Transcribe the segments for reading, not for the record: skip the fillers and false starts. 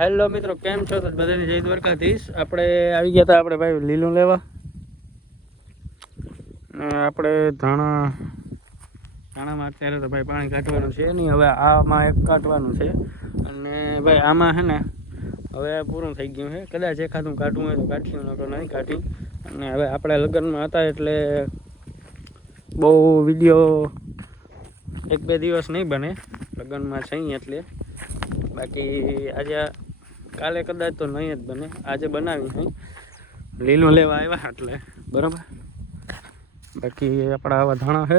Hello મિત્રો, કેમ છો? તો બધાને જય દ્વારકાધીશ. આપણે આવી ગયા હતા આપણે ભાઈ લીલું લેવા. આપણે ધાણામાં અત્યારે તો ભાઈ પાણી કાઢવાનું છે નહીં, હવે આમાં એક કાઢવાનું છે. અને ભાઈ આમાં છે ને હવે પૂરું થઈ ગયું છે. કદાચ એકાદું કાઢવું હોય તો કાઢ્યું, નકર નહીં કાઢી. અને હવે આપણે લગ્નમાં હતા એટલે બહુ વિડીયો 1-2 દિવસ નહીં બને, લગ્નમાં છે એટલે. બાકી આજે કાલે કદાચ તો નહીં જ બને, આજે બનાવી નહીં, લીલું લેવા આવ્યા એટલે બરાબર. બાકી આપણા આવા ધાણા છે.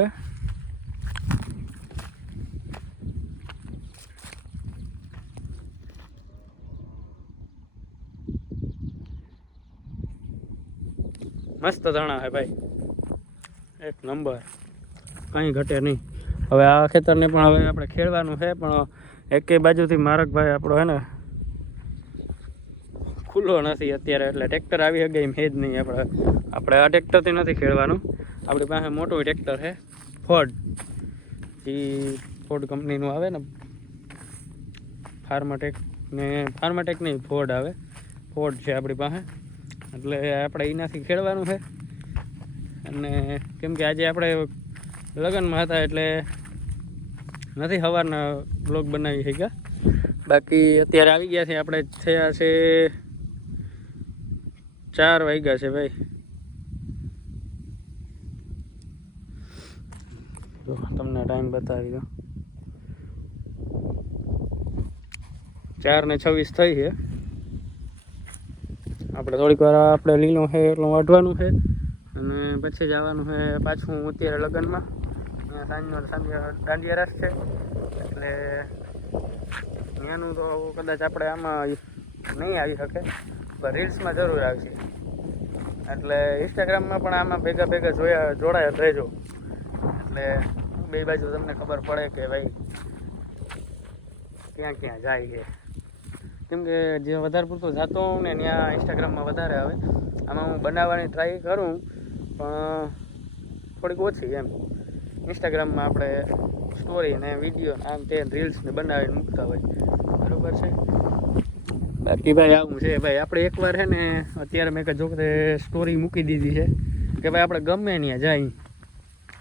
મસ્ત ધાણા છે ભાઈ, એક નંબર, કંઈ ઘટે નહીં. હવે આ ખેતરને પણ હવે આપણે ખેડવાનું છે, પણ એકે બાજુથી મારકભાઈ આપણો છે ને ખુલ્લો નથી અત્યારે, એટલે ટ્રેક્ટર આવી શકે એમ છે જ નહીં. આપણે આ ટ્રેક્ટરથી નથી ખેડવાનું. આપણી પાસે મોટું ટ્રેક્ટર છે ફોર્ડ, જે ફોર્ડ કંપનીનું આવે ને, ફાર્માટેક નહીં, ફોર્ડ આવે, ફોર્ડ છે આપણી પાસે. એટલે આપણે એનાથી ખેડવાનું છે. અને કેમ કે આજે આપણે લગ્નમાં હતા એટલે નથી સવારના બ્લોગ બનાવી શક્યા. બાકી અત્યારે આવી ગયા છે, આપણે થયા છે 4 વાગ્યા છે ભાઈ. જો તમને ટાઈમ બતાવી દો, 4:26 થઈ છે. આપણે થોડીક વાર આપણે લીલું છે એટલું વાઢવાનું છે, અને પછી જવાનું છે પાછું અત્યારે લગ્નમાં. સાંજે દાંડિયા રાસ છે, એટલે ત્યાંનું તો કદાચ આપણે આમાં નહીં આવી શકે, પણ રીલ્સમાં જરૂર આવશે. એટલે ઇન્સ્ટાગ્રામમાં પણ આમાં ભેગા જોડાયા રહેજો, એટલે બે બાજુ તમને ખબર પડે કે ભાઈ ક્યાં ક્યાં જાય છે. કેમ કે જે વધારે પૂરતો જાતો હોઉં ને ત્યાં ઇન્સ્ટાગ્રામમાં વધારે આવે. આમાં હું બનાવવાની ટ્રાય કરું, પણ થોડીક ઓછી એમ. ઇન્સ્ટાગ્રામમાં આપણે સ્ટોરી ને વિડીયો આમ તે રીલ્સને બનાવીને મૂકતા હોય, બરાબર છે. બાકી ભાઈ આવું છે ભાઈ, આપણે એકવાર છે ને અત્યારે મેં જો સ્ટોરી મૂકી દીધી છે કે ભાઈ આપણે ગમે ત્યાં જાય,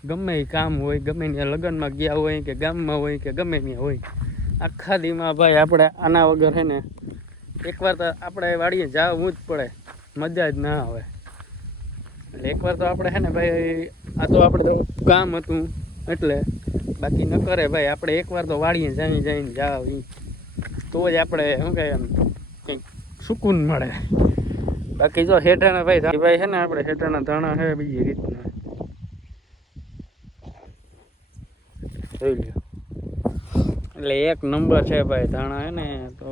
ગમે એ કામ હોય, ગમે ત્યાં લગ્નમાં ગયા હોય કે ગામમાં હોય કે ગમે ત્યાં હોય, આખા દીમાં ભાઈ આપણે આના વગર છે ને એકવાર તો આપણે વાડીએ જવું જ પડે, મજા જ ના આવે. એટલે એકવાર તો આપણે છે ને ભાઈ, આ તો આપણે તો કામ હતું એટલે, બાકી ન કરે ભાઈ આપણે એકવાર તો વાડીએ જઈને જાવ, તો જ આપણે શું કહે એમ કંઈક સુકૂન મળે. બાકી જો હેઠાના ભાઈ છે ને, આપણે હેઠાના ધાણા છે બીજી રીતના જોઈ લ્યો. એટલે એક નંબર છે ભાઈ ધાણા છે ને, તો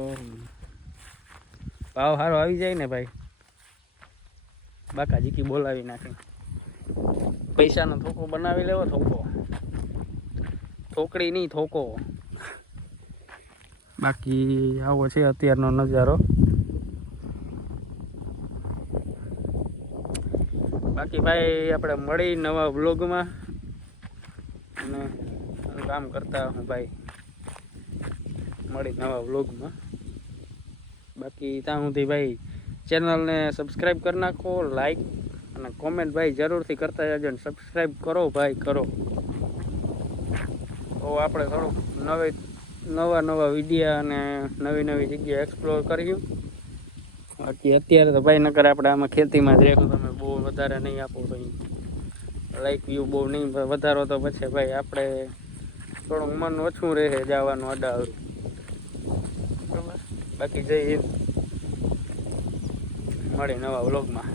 ભાવ સારો આવી જાય ને ભાઈ, બાકા જીકી બોલાવી નાખી. પૈસાનો થોકો બનાવી લેવો, થોકડી નહીં, થોકો. બાકી આવો છે અત્યારનો નજારો. બાકી ભાઈ આપણે મળી નવા વ્લોગમાં, અને કામ કરતા હું ભાઈ મળી નવા વ્લોગમાં. બાકી ત્યાં સુધી ભાઈ ચેનલને સબસ્ક્રાઈબ કરી નાખો, લાઈક અને કોમેન્ટ ભાઈ જરૂરથી કરતા જજો. ને સબસ્ક્રાઈબ કરો ભાઈ, કરો, તો આપણે થોડુંક નવા વિડીયા અને નવી જગ્યા એક્સપ્લોર કર્યું. બાકી અત્યારે તો ભાઈ નકર આપણે આમાં ખેતીમાં જ રહેવું. તમે બહુ વધારે નહીં આપો તો લાઈક વ્યૂ બહુ નહીં વધારો તો પછી ભાઈ આપણે થોડુંક મન ઓછું રહે જવાનું અડાવરું, બરાબર. બાકી જઈ મળી નવા વ્લોગમાં.